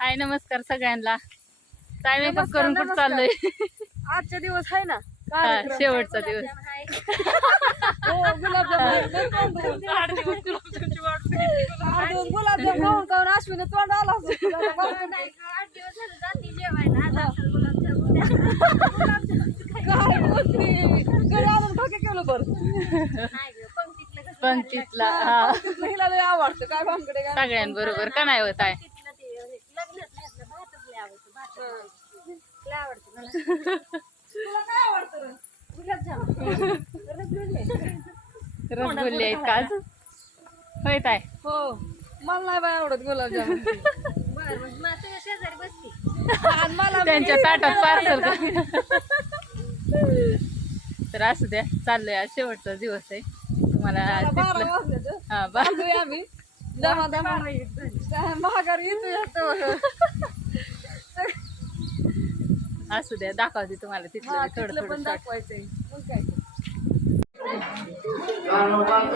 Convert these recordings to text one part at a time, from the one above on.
हाय नमस्कार सगळ्यांना. काय मेकअप करून कुठं चाललोय? आजचा दिवस आहे ना हा, शेवटचा दिवस. गुलाबजाम खाऊन खाऊन अश्विनी तोंड आला पंक्तीतला हा आवडतं काय भानगडे काय सगळ्यांबरोबर का नाही होत आहे. रसगुल्ले आहेत का आज? होय ताय? हो मला नाही बाय आवडत गुलाबजाम. मला त्यांच्या ताटात पार्सल. तर असू द्या, चाललोय. आज शेवटचा दिवस आहे. तुम्हाला बारा तिथलं वाजले हा बांधूय आम्ही दमा दमा महागारी येतो असू द्या, दाखवते तुम्हाला तिथलं थोडं तिथलं पण थोडं. दाखवायचंय मग काय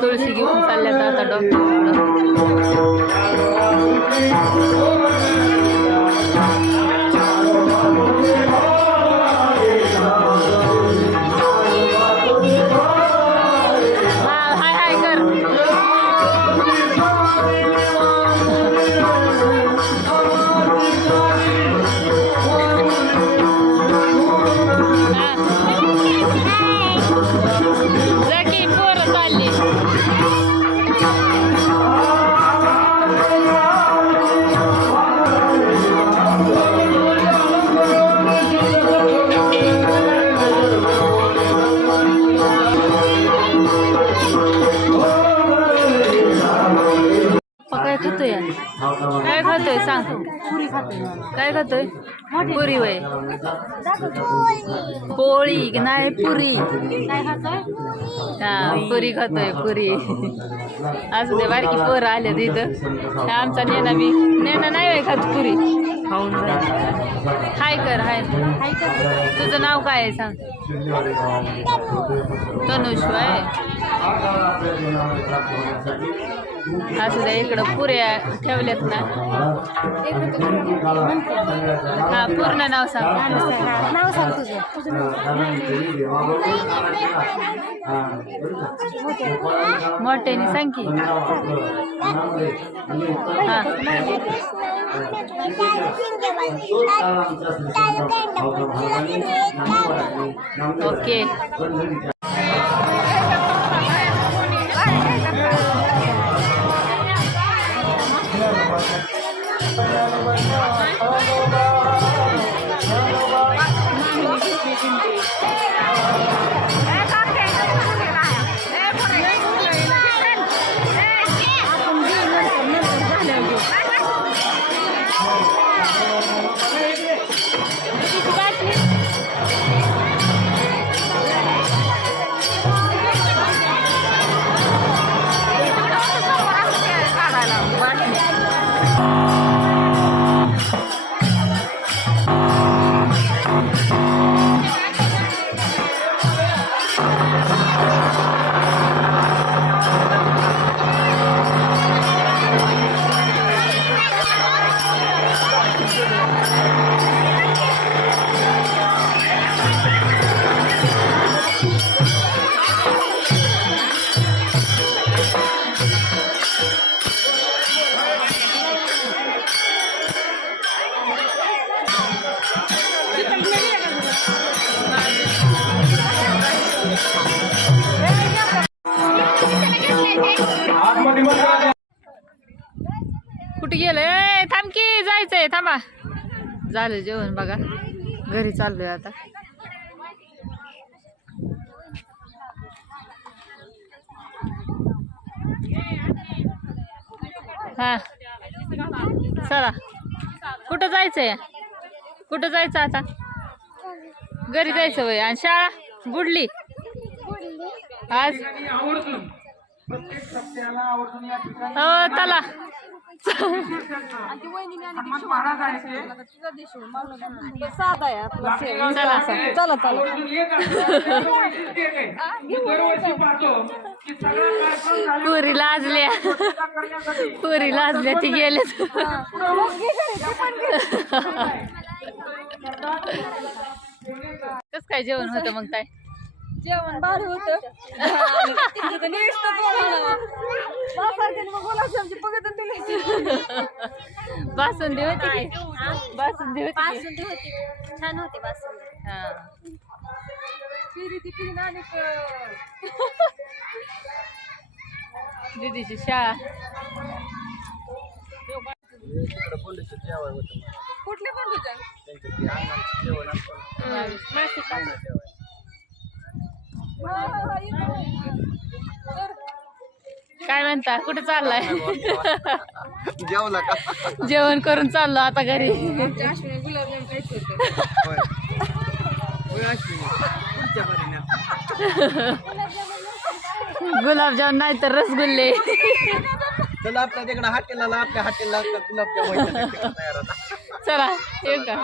तुळशी घेऊन चालल्यात आता डॉक्टर. हाय हाय कर. जकी पोरं चालली. काय खातोय? काय खातोय सांग. पुरी खातोय. काय खातोय? पुरी वय. पोळी नाही पुरी. काय खातोय? हा पुरी खातोय पुरी. असं ते बारकी पोरं आले तिथं. आमचा नेना नाही वय खात पुरी. हाय कर हाय. हाय कर. तुझं नाव काय आहे सांग. तनुष वय. असं द्या, इकडं पुऱ्या ठेवल्यात ना. हा पूर्ण नाव सांग. नाव सांग तुझं मोठ्याने सांग की. हा ओके. कुठे गेलंय? थांब की, जायचंय. थांबा. झालं जेवण बघा. घरी चाललोय आता. हा चला. कुठं जायचंय? कुठं जायचं आता? घरी जायचं वय. आणि शाळा बुडली आज. हो चला. आणि ती वहिनीने आणि ती शिवून तिचा ती शिवून मला नाही. तो साधा आहे आपला सेम. चला चला पुरी लाजल्या पुरी लाजल्या ती गेले कस काय जेवण होतं मग काय जेवण भारी होतं गुलाबजामची बघत बासुंदी होती की बासुंदी होती की? बासुंदी होती छान होती बासुंदी हा. पिरी ती पिरी नाणी दीदीची शाळा कुठले पण तुझ्या काय म्हणता कुठे चाललाय जेवला का जेवण करून चाललो आता घरी गुलाबजाम खायचे गुलाबजाम नाही तर रसगुल्ले चला आपल्या तिकडे हॉटेलला आपल्या हॉटेलला गुलाबजाम चला येऊ का